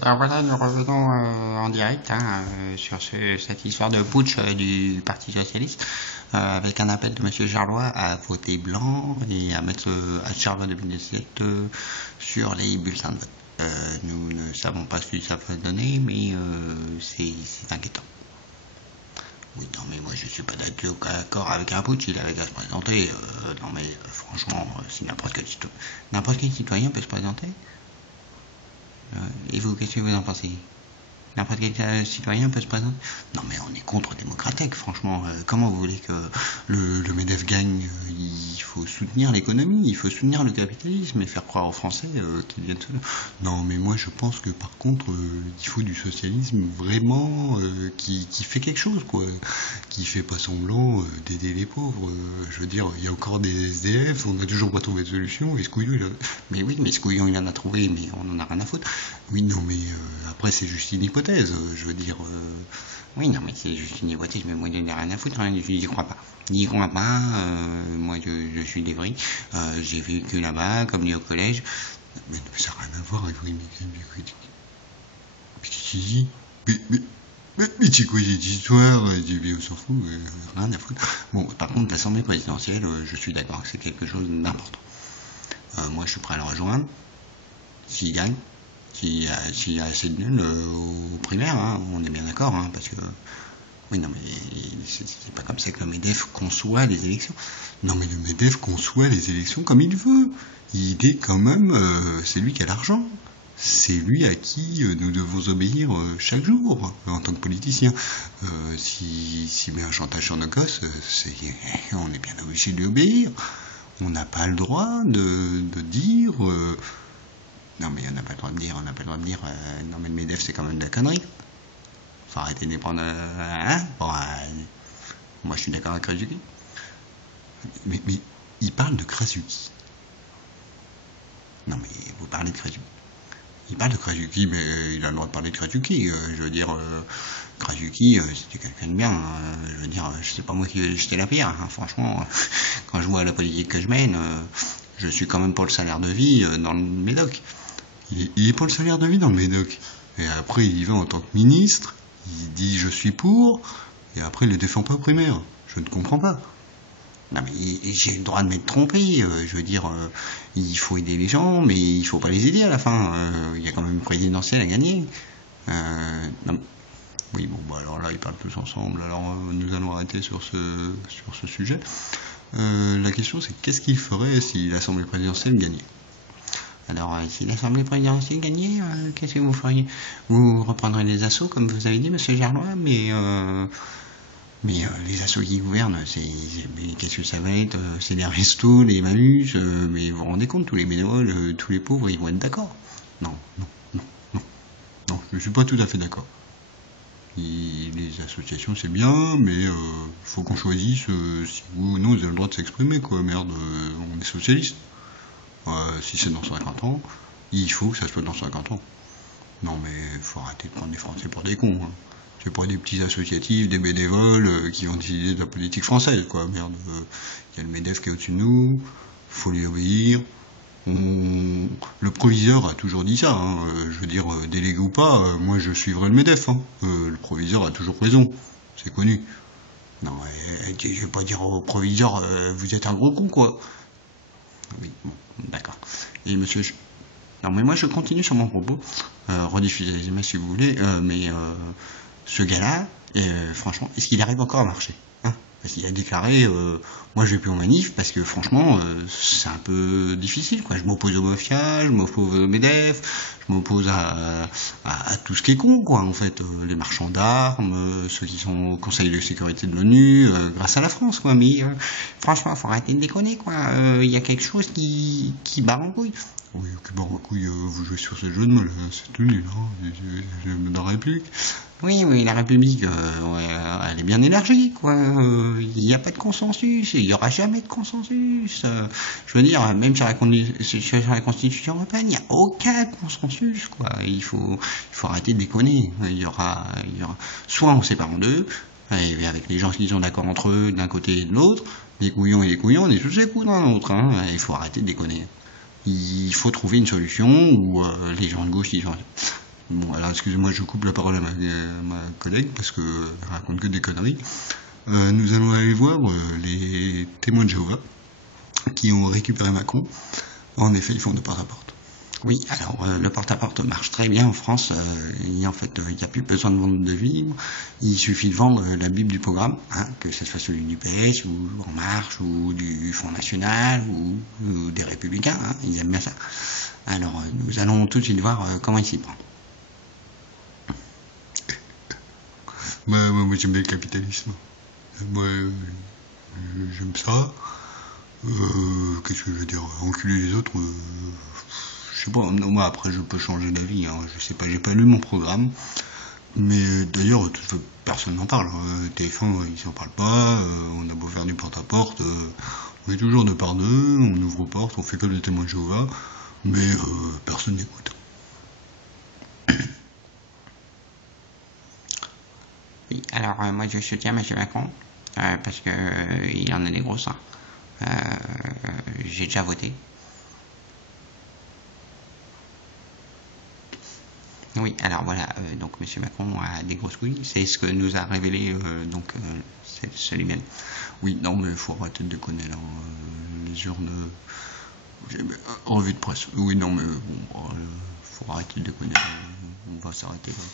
Alors voilà, nous revenons en direct sur cette histoire de putsch du Parti Socialiste, avec un appel de M. Charlois à voter blanc et à mettre à Charlois 2017 sur les bulletins de vote. Nous ne savons pas ce que ça va donner, mais c'est inquiétant. Oui, non, mais moi je suis pas d'accord avec un putsch, il avait qu'à se présenter. Non, mais franchement, si n'importe quel citoyen peut se présenter. Et vous, qu'est-ce que vous en pensez? N'importe quel citoyen peut se présenter? Non, mais on est contre Démocratec, franchement. Comment vous voulez que le MEDEF gagne? Il faut soutenir l'économie, il faut soutenir le capitalisme et faire croire aux Français qu'ils viennent seuls. Non, mais moi je pense que par contre, il faut du socialisme vraiment qui fait quelque chose, quoi. Qui fait pas semblant d'aider les pauvres. Je veux dire, il y a encore des SDF, on n'a toujours pas trouvé de solution, et ce couillon, mais oui, mais ce couillon, il en a trouvé, mais on en a rien à foutre. Oui, non, mais après, c'est juste une hypothèse, je veux dire. Oui, non, mais c'est juste une hypothèse, mais moi, je n'ai rien à foutre, hein, je n'y crois pas. N'y crois pas, moi, je suis d'Evry, j'ai vécu là-bas, comme dit au collège. Mais ça n'a rien à voir, Evry, mais c'est quoi cette histoire? On s'en fout, rien à foutre. Bon, par contre, l'Assemblée présidentielle, je suis d'accord que c'est quelque chose d'important. Moi, je suis prêt à le rejoindre, s'il gagne. S'il y a assez de nuls aux primaires, hein, on est bien d'accord, hein, parce que oui, non, mais c'est pas comme ça que le MEDEF conçoit les élections. Non, mais le MEDEF conçoit les élections comme il veut. Il est quand même, c'est lui qui a l'argent. C'est lui à qui nous devons obéir chaque jour en tant que politicien. S'il met un chantage sur nos gosses, on est bien obligé de lui obéir. On n'a pas le droit de dire. Non, mais on n'a pas le droit de dire, non, mais le MEDEF, c'est quand même de la connerie. Faut arrêter de les prendre, hein. Bon, moi, je suis d'accord avec Krasuki. Mais il parle de Krasuki. Non, mais vous parlez de Krasuki. Il parle de Krasuki, mais il a le droit de parler de Krasuki. Je veux dire, Krasuki, c'était quelqu'un de bien. Je veux dire, c'est pas moi qui vais jeter la pierre. Hein, franchement, quand je vois la politique que je mène, je suis quand même pour le salaire de vie dans le Médoc. Il est pour le salaire de vie dans le Médoc. Et après, il y va en tant que ministre, il dit je suis pour, et après, il le défend pas au primaire. Je ne comprends pas. Non, mais j'ai le droit de m'être trompé. Je veux dire, il faut aider les gens, mais il faut pas les aider à la fin. Il y a quand même une présidentielle à gagner. Non, oui, bon, bah alors là, ils parlent tous ensemble. Alors, nous allons arrêter sur ce sujet. La question, c'est qu'est-ce qu'il ferait si l'Assemblée présidentielle gagnait? Alors, si l'Assemblée présidentielle gagnait, qu'est-ce que vous feriez? Vous reprendrez les assauts, comme vous avez dit, monsieur Gerlois, mais les assos qui gouvernent, mais qu'est-ce que ça va être? C'est les restos, les malus, mais vous vous rendez compte, tous les bénévoles, tous les pauvres, ils vont être d'accord? Non, je suis pas tout à fait d'accord. Les associations, c'est bien, mais faut qu'on choisisse si vous ou non vous avez le droit de s'exprimer, quoi. Merde, on est socialiste. Si c'est dans 50 ans, il faut que ça soit dans 50 ans. Non, mais faut arrêter de prendre les Français pour des cons. Hein. C'est pas des petits associatifs, des bénévoles qui vont décider de la politique française, quoi. Merde, y a le MEDEF qui est au-dessus de nous, faut lui obéir. Le proviseur a toujours dit ça, hein. Je veux dire, délégué ou pas, moi je suivrai le MEDEF. Hein. Le proviseur a toujours raison, c'est connu. Non, je vais pas dire au proviseur, vous êtes un gros con, quoi. Oui, bon, d'accord. Et monsieur... Non, mais moi je continue sur mon propos, rediffusez les images si vous voulez, mais ce gars-là, franchement, est-ce qu'il arrive encore à marcher, hein? Parce qu'il a déclaré, moi je vais plus en manif, parce que franchement, c'est un peu difficile, quoi. Je m'oppose aux mafias, je m'oppose au MEDEF, je m'oppose à tout ce qui est con, quoi, en fait. Les marchands d'armes, ceux qui sont au Conseil de sécurité de l'ONU, grâce à la France, quoi. Mais franchement, faut arrêter de déconner, quoi. Il y a quelque chose qui barre en couille. Oui, ok, bon, couille, vous jouez sur ce jeu de mots, c'est tout nul, hein. J'ai la République. Oui, la République, elle est bien élargie, quoi. Il n'y a pas de consensus, il n'y aura jamais de consensus. Je veux dire, même sur la Constitution européenne, il n'y a aucun consensus, quoi. Il faut arrêter de déconner. Il y aura, soit on sépare en deux, et avec les gens qui sont d'accord entre eux d'un côté et de l'autre, les couillons et les couillons, on est tous les coups dans l'autre, hein. Il faut arrêter de déconner. Il faut trouver une solution où les gens de gauche, ils sont... Bon, alors excusez-moi, je coupe la parole à ma collègue parce que elle raconte que des conneries. Nous allons aller voir les témoins de Jéhovah qui ont récupéré Macron. En effet, ils font de porte-à-porte. Oui, alors le porte-à-porte marche très bien en France. En fait, il n'y a plus besoin de vendre de vivres. Il suffit de vendre la Bible du programme, hein, que ce soit celui du PS ou En Marche ou du Front National ou des Républicains. Hein, ils aiment bien ça. Alors, nous allons tout de suite voir comment il s'y prend. Moi j'aime bien le capitalisme. Moi, j'aime ça. Qu'est-ce que je veux dire, enculer les autres, je sais pas, moi après je peux changer d'avis, hein, je sais pas, j'ai pas lu mon programme, mais d'ailleurs personne n'en parle, TF1 ils en parlent pas, on a beau faire du porte-à-porte, on est toujours deux par deux, on ouvre aux portes, on fait que des témoins de Jéhovah, mais personne n'écoute. Oui, alors moi je soutiens M. Macron, parce que il en a des gros seins. J'ai déjà voté. Oui, alors voilà, donc M. Macron a des grosses couilles, c'est ce que nous a révélé ce lui-même. Oui, non, mais il faut arrêter de déconner là, les urnes, revue de presse. Oui, non, mais bon, faut arrêter de déconner, on va s'arrêter là.